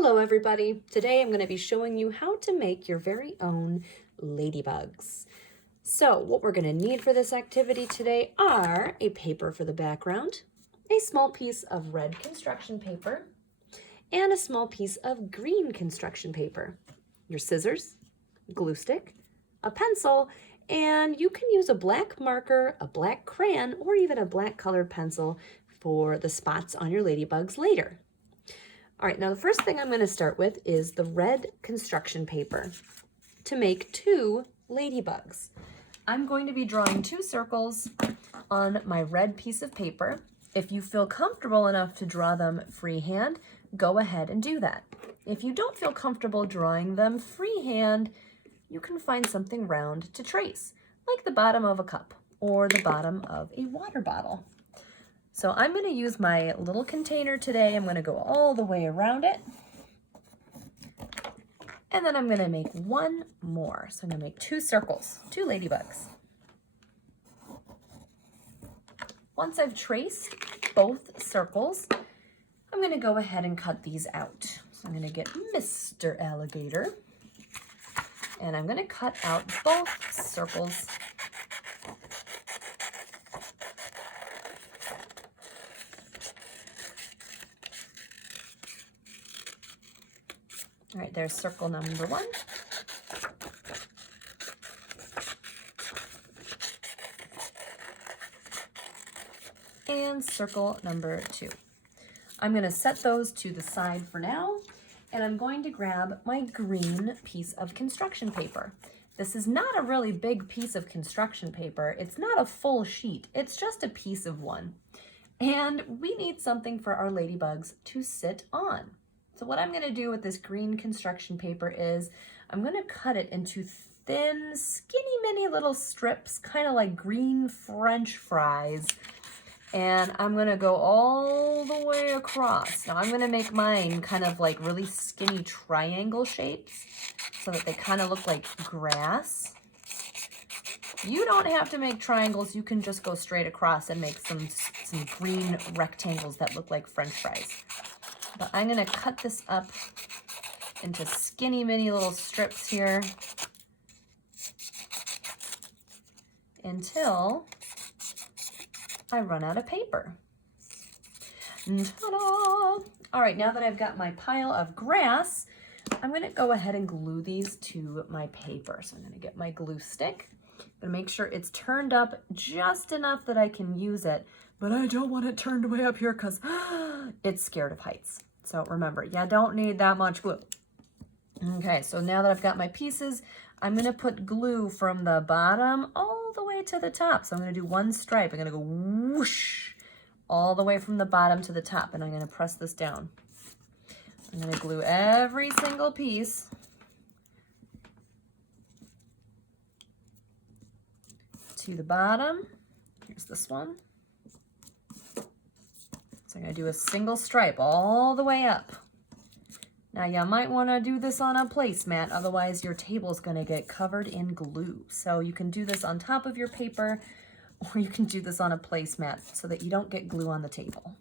Hello everybody! Today I'm going to be showing you how to make your very own ladybugs. So what we're going to need for this activity today are a paper for the background, a small piece of red construction paper, and a small piece of green construction paper, your scissors, glue stick, a pencil, and you can use a black marker, a black crayon, or even a black colored pencil for the spots on your ladybugs later. All right, now the first thing I'm going to start with is the red construction paper to make 2 ladybugs. I'm going to be drawing 2 circles on my red piece of paper. If you feel comfortable enough to draw them freehand, go ahead and do that. If you don't feel comfortable drawing them freehand, you can find something round to trace, like the bottom of a cup or the bottom of a water bottle. So I'm going to use my little container today. I'm going to go all the way around it. And then I'm going to make one more. So I'm going to make 2 circles, 2 ladybugs. Once I've traced both circles, I'm going to go ahead and cut these out. So I'm going to get Mr. Alligator. And I'm going to cut out both circles. All right, there's circle number 1. And circle number 2. I'm going to set those to the side for now, and I'm going to grab my green piece of construction paper. This is not a really big piece of construction paper. It's not a full sheet. It's just a piece of one. And we need something for our ladybugs to sit on. So what I'm going to do with this green construction paper is I'm going to cut it into thin, skinny, mini little strips, kind of like green French fries. And I'm going to go all the way across. Now I'm going to make mine kind of like really skinny triangle shapes so that they kind of look like grass. You don't have to make triangles. You can just go straight across and make some green rectangles that look like French fries. But I'm going to cut this up into skinny mini little strips here until I run out of paper. Ta-da! All right, now that I've got my pile of grass, I'm going to go ahead and glue these to my paper. So I'm going to get my glue stick. I'm going to make sure it's turned up just enough that I can use it, but I don't want it turned way up here because it's scared of heights. So remember, you don't need that much glue. Okay, so now that I've got my pieces, I'm going to put glue from the bottom all the way to the top. So I'm going to do one stripe. I'm going to go whoosh all the way from the bottom to the top, and I'm going to press this down. I'm going to glue every single piece to the bottom. Here's this one. So I'm going to do a single stripe all the way up. Now you might want to do this on a placemat, otherwise your table is going to get covered in glue. So you can do this on top of your paper, or you can do this on a placemat so that you don't get glue on the table.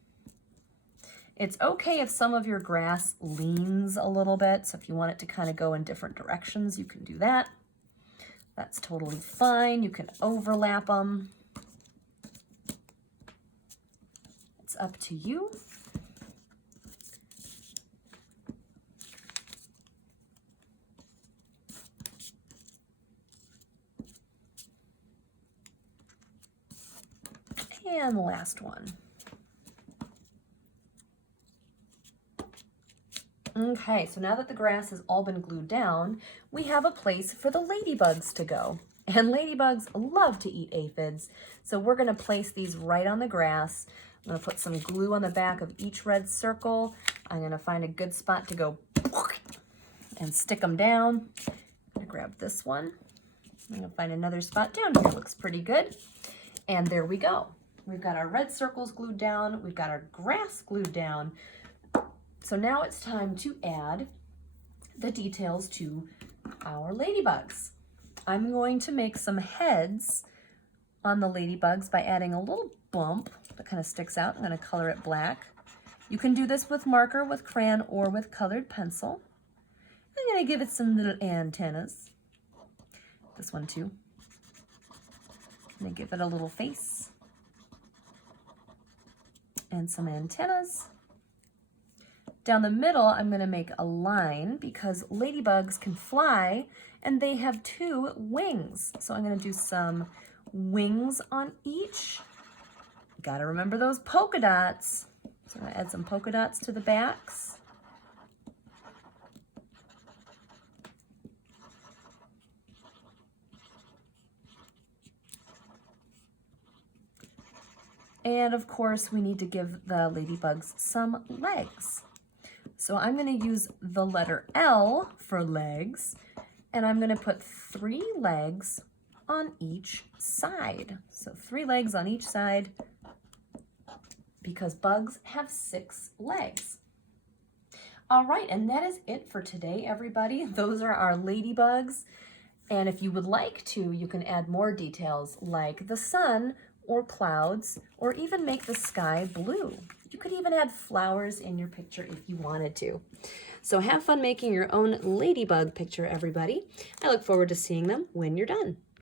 It's okay if some of your grass leans a little bit, so if you want it to kind of go in different directions, you can do that. That's totally fine. You can overlap them. It's up to you. And the last one. Okay, so now that the grass has all been glued down, we have a place for the ladybugs to go. And ladybugs love to eat aphids, so we're going to place these right on the grass. I'm going to put some glue on the back of each red circle. I'm going to find a good spot to go and stick them down. I'm going to grab this one. I'm going to find another spot down here. Looks pretty good. And there we go. We've got our red circles glued down. We've got our grass glued down. So now it's time to add the details to our ladybugs. I'm going to make some heads on the ladybugs by adding a little bump that kind of sticks out. I'm going to color it black. You can do this with marker, with crayon, or with colored pencil. I'm going to give it some little antennas. This one too. I'm going to give it a little face and some antennas. Down the middle, I'm going to make a line because ladybugs can fly and they have 2 wings. So I'm going to do some wings on each. Got to remember those polka dots. So I'm going to add some polka dots to the backs. And of course, we need to give the ladybugs some legs. So I'm going to use the letter L for legs, and I'm going to put 3 legs on each side. So 3 legs on each side because bugs have 6 legs. All right, and that is it for today, everybody. Those are our ladybugs. And if you would like to, you can add more details like the sun or clouds, or even make the sky blue. You could even add flowers in your picture if you wanted to. So have fun making your own ladybug picture, everybody. I look forward to seeing them when you're done.